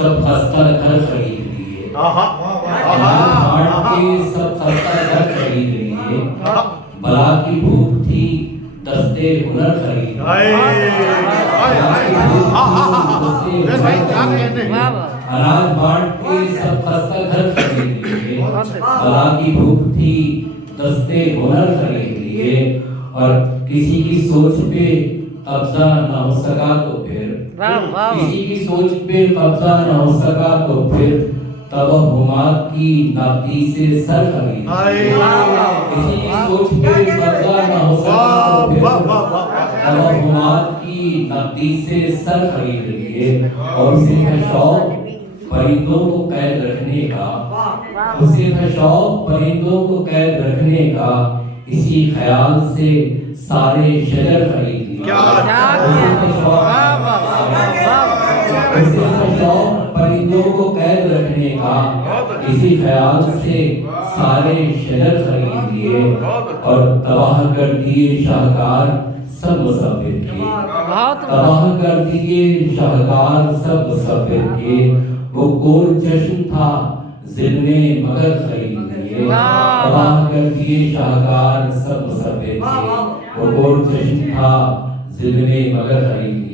سب خستہ گھر خرید لیے، ہارٹ کے سب خستہ گھر خرید لیے، بلا کی بھوک تھی دستے ہنر خرید اناج بانٹ کے سب خستہ گھر خرید لیے، بلا کی بھوک تھی دستے ہنر خرید لیے، اور کسی کی سوچ پہ قبضہ نہ ہو سکا تو پھر کسی کی سوچ پہ قبضہ نہ ہو سکا تو پھر توہمات کی نقدی سے سر خرید لیے، کسی کی سوچ پہ قبضہ نہ ہو سکا تو پھر توہمات کی نقدی سے سر خرید لیے، اور اسے ہے شوق پرندوں کو قید رکھنے کا، اسے ہے شوق پرندوں کو قید رکھنے کا، اسی خیال سے سارے شجر خرید لیے، اسے ہے شوق پرندوں کو قید رکھنے کا، اسی خیال سے سارے شجر خرید لیے، اور تباہ کر دیے شاہکار سب مصور کے، تباہ کر دیے شاہکار سب مصور کے، وہ کون جشن تھا ظلم مگر خرید لیے، تباہ کر دیے شاہکار سب مصور کے، وہ کون جشن تھا ظلم مگر خرید لیے۔